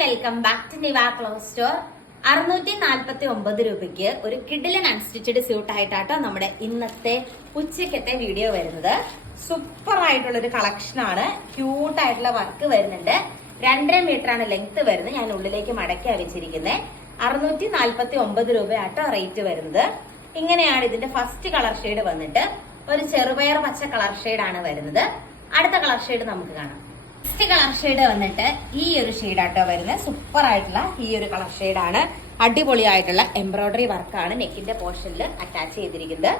Welcome back to Niva cloth store. 649 രൂപയ്ക്ക് ഒരു കിഡിലൻ അൺസ്റ്റിച്ചഡ് സ്യൂട്ട് ആയിട്ടാട്ടോ നമ്മുടെ ഇന്നത്തെ ഉച്ചക്കത്തെ വീഡിയോ വരുന്നത്. സൂപ്പർ ആയിട്ടുള്ള ഒരു കളക്ഷൻ ആണ്. ക്യൂട്ട് ആയിട്ടുള്ള വർക്ക് വരുന്നുണ്ട്. 2.5 മീറ്റർ ആണ് ലെങ്ത് വരുന്നത്. ഞാൻ ഉള്ളിലേക്ക് മടക്കി വെച്ചിരിക്കുന്നത്. 649 രൂപയാട്ടോ റേറ്റ് വരുന്നത്. ഇങ്ങനെയാണ് ഇതിന്റെ ഫസ്റ്റ് കളർ ഷെയ്ഡ് വന്നിട്ട് ഒരു ചെറുപയർ പച്ച കളർ ഷെയ്ഡ് ആണ് വരുന്നത്. അടുത്ത കളർ ഷെയ്ഡ് നമുക്ക് കാണാം. നെക്സ്റ്റ് കളർ ഷെയ്ഡ് വന്നിട്ട് ഈ ഒരു ഷെയ്ഡാട്ടോ വരുന്നത്. സൂപ്പർ ആയിട്ടുള്ള ഈ ഒരു കളർ ഷെയ്ഡാണ്. അടിപൊളിയായിട്ടുള്ള എംബ്രോയിഡറി വർക്കാണ് നെക്കിന്റെ പോർഷനിൽ അറ്റാച്ച് ചെയ്തിരിക്കുന്നത്.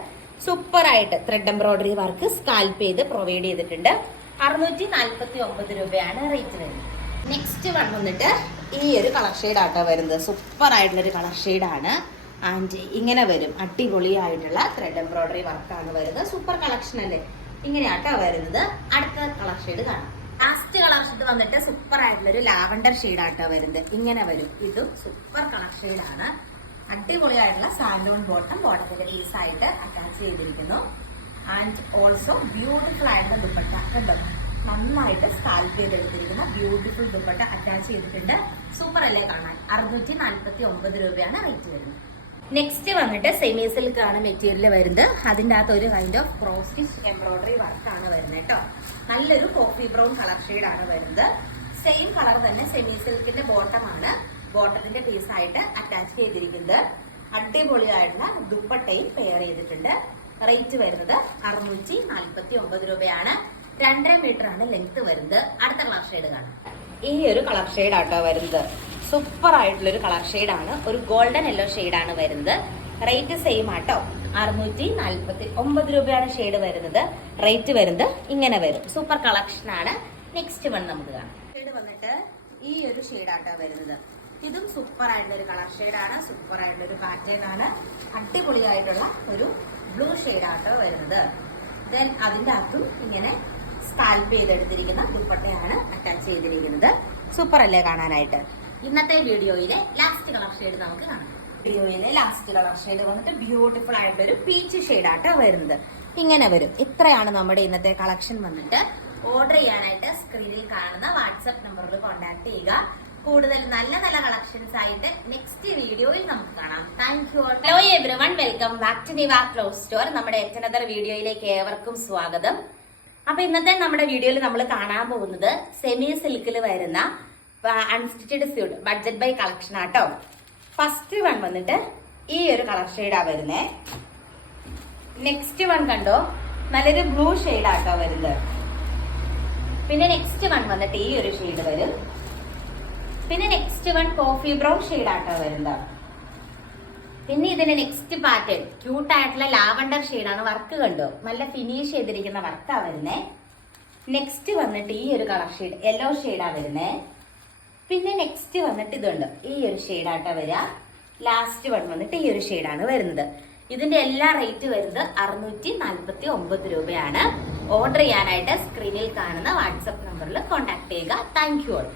സൂപ്പർ ആയിട്ട് ത്രെഡ് എംബ്രോയിഡറി വർക്ക് സ്കാൽപ്പ് ചെയ്ത് പ്രൊവൈഡ് ചെയ്തിട്ടുണ്ട്. 649 രൂപയാണ് റേറ്റ് വരുന്നത്. നെക്സ്റ്റ് വൺ വന്നിട്ട് ഈ ഒരു കളർ ഷെയ്ഡാട്ടോ വരുന്നത്. സൂപ്പർ ആയിട്ടുള്ള ഒരു കളർ ഷെയ്ഡാണ്. ആൻഡ് ഇങ്ങനെ വരും. അടിപൊളിയായിട്ടുള്ള ത്രെഡ് എംബ്രോയിഡറി വർക്കാണ് വരുന്നത്. സൂപ്പർ കളക്ഷൻ അല്ലേ? ഇങ്ങനെയാട്ടോ വരുന്നത്. അടുത്ത കളർ ഷെയ്ഡ് കാണാം. ലാസ്റ്റ് കളർ ഷെയ്ഡ് വന്നിട്ട് സൂപ്പർ ആയിട്ടുള്ള ഒരു ലാവൻഡർ ഷെയ്ഡാട്ടോ വരുന്നത്. ഇങ്ങനെ വരും. ഇതും സൂപ്പർ കളർ ഷെയ്ഡാണ്. അടിപൊളിയായിട്ടുള്ള സാൻഡോൺ ബോട്ടത്തിന്റെ പീസായിട്ട് അറ്റാച്ച് ചെയ്തിരിക്കുന്നു. ആൻഡ് ഓൾസോ ബ്യൂട്ടിഫുൾ ആയിട്ടുള്ള ദുപ്പട്ട കണ്ടോ, നന്നായിട്ട് സ്കാൽപ്പ് ചെയ്തെടുത്തിരിക്കുന്ന ബ്യൂട്ടിഫുൾ ദുപ്പട്ട അറ്റാച്ച് ചെയ്തിട്ടുണ്ട്. സൂപ്പർ അല്ലേ കാണാൻ? 649 രൂപയാണ് റേറ്റ് വരുന്നത്. നെക്സ്റ്റ് വന്നിട്ട് സെമി സിൽക്ക് ആണ് മെറ്റീരിയൽ വരുന്നത്. അതിൻ്റെ അകത്ത് ഒരു kind of cross stitch embroidery വർക്കാണ് വരുന്നത് കേട്ടോ. നല്ലൊരു കോഫി ബ്രൗൺ കളർ ഷെയ്ഡാണ് വരുന്നത്. സെയിം കളർ തന്നെ സെമി സിൽക്കിന്റെ ബോട്ടമാണ് ബോട്ടത്തിന്റെ പീസായിട്ട് അറ്റാച്ച് ചെയ്തിരിക്കുന്നത്. അടിപൊളിയായിട്ടുള്ള ദുപ്പട്ടയും പെയർ ചെയ്തിട്ടുണ്ട്. റേറ്റ് വരുന്നത് 649 രൂപയാണ്. 2.5 മീറ്റർ ആണ് ലെങ്ത് വരുന്നത്. അടുത്ത കളർ ഷെയ്ഡ് കാണാം. ഈ ഒരു കളർ ഷെയ്ഡ് ആട്ടോ വരുന്നത്. സൂപ്പർ ആയിട്ടുള്ള ഒരു കളർ ഷെയ്ഡാണ്. ഒരു ഗോൾഡൻ യെല്ലോ ഷെയ്ഡാണ് വരുന്നത്. റേറ്റ് സെയിം ആട്ടോ. 649 രൂപയാണ് ഷെയ്ഡ് വരുന്നത്. റേറ്റ് വരുന്നത് ഇങ്ങനെ വരും. സൂപ്പർ കളക്ഷൻ ആണ്. നെക്സ്റ്റ് വൺ നമുക്ക് കാണാം. ഷെയ്ഡ് വന്നിട്ട് ഈ ഒരു ഷെയ്ഡാട്ടോ വരുന്നത്. ഇതും സൂപ്പർ ആയിട്ടുള്ള ഒരു കളർ ഷെയ്ഡാണ്. സൂപ്പർ ആയിട്ടുള്ള ഒരു പാറ്റേൺ ആണ്. അടിപൊളിയായിട്ടുള്ള ഒരു ബ്ലൂ ഷെയ്ഡാട്ടോ വരുന്നത്. ദെൻ അതിൻ്റെ അകത്തും ഇങ്ങനെ സ്കാൽപ്പ് ചെയ്തെടുത്തിരിക്കുന്ന ദുപ്പട്ടയാണ് അറ്റാച്ച് ചെയ്തിരിക്കുന്നത്. സൂപ്പർ അല്ലേ കാണാനായിട്ട്? ഇന്നത്തെ വീഡിയോയിലെ ലാസ്റ്റ് കളർ ഷെയ്ഡ് നമുക്ക് കാണാം. വീഡിയോയിലെ ലാസ്റ്റ് കളർ ഷെയ്ഡ് വന്നിട്ട് ബ്യൂട്ടിഫുൾ ആയിട്ടുള്ള ഒരു പീച്ച് ഷെയ്ഡാട്ടോ വരുന്നത്. ഇങ്ങനെ വരും. ഇത്രയാണ് നമ്മുടെ ഇന്നത്തെ കളക്ഷൻ വന്നിട്ട്. ഓർഡർ ചെയ്യാനായിട്ട് സ്ക്രീനിൽ കാണുന്ന വാട്സ്ആപ്പ് നമ്പറിൽ കോൺടാക്ട് ചെയ്യുക. കൂടുതൽ നല്ല നല്ല കളക്ഷൻസ് ആയിട്ട് നെക്സ്റ്റ് വീഡിയോയിൽ നമുക്ക് കാണാം. Thank you. Hello everyone, welcome back to Niva cloth store. നമ്മുടെ എറ്റനദർ വീഡിയോയിലേക്ക് ഏവർക്കും സ്വാഗതം. അപ്പൊ ഇന്നത്തെ നമ്മുടെ വീഡിയോയിൽ നമ്മൾ കാണാൻ പോകുന്നത് സെമി സിൽക്കിൽ വരുന്ന unstitched suit budget buy collection ആട്ടോ. ഫസ്റ്റ് വൺ വന്നിട്ട് ഈ ഒരു കളർ ഷെയ്ഡാ വരുന്നേ. നെക്സ്റ്റ് വൺ കണ്ടോ, നല്ലൊരു ബ്ലൂ ഷെയ്ഡാട്ടോ വരുന്നത്. പിന്നെ നെക്സ്റ്റ് വൺ വന്നിട്ട് ഈ ഒരു ഷെയ്ഡ് വരും. പിന്നെ നെക്സ്റ്റ് വൺ കോഫി ബ്രൗൺ ഷെയ്ഡാട്ടോ വരുന്നത്. പിന്നെ ഇതിന്റെ നെക്സ്റ്റ് പാറ്റേൺ ക്യൂട്ട് ആയിട്ടുള്ള ലാവൻഡർ ഷെയ്ഡാണ്. വർക്ക് കണ്ടോ, നല്ല ഫിനിഷ് ചെയ്തിരിക്കുന്ന വർക്കാ വരുന്നേ. നെക്സ്റ്റ് വന്നിട്ട് ഈ ഒരു കളർ ഷെയ്ഡ് യെല്ലോ ഷെയ്ഡാ വരുന്നേ. പിന്നെ നെക്സ്റ്റ് വന്നിട്ട് ഇതുണ്ട്, ഈ ഒരു ഷെയ്ഡാട്ടാ വരിക. ലാസ്റ്റ് വൺ വന്നിട്ട് ഈ ഒരു ഷെയ്ഡാണ് വരുന്നത്. ഇതിന്റെ എല്ലാ റേറ്റ് വരുന്നത് 649 രൂപയാണ്. ഓർഡർ ചെയ്യാനായിട്ട് സ്ക്രീനിൽ കാണുന്ന വാട്സ്ആപ്പ് നമ്പറിൽ കോൺടാക്ട് ചെയ്യുക. Thank you all.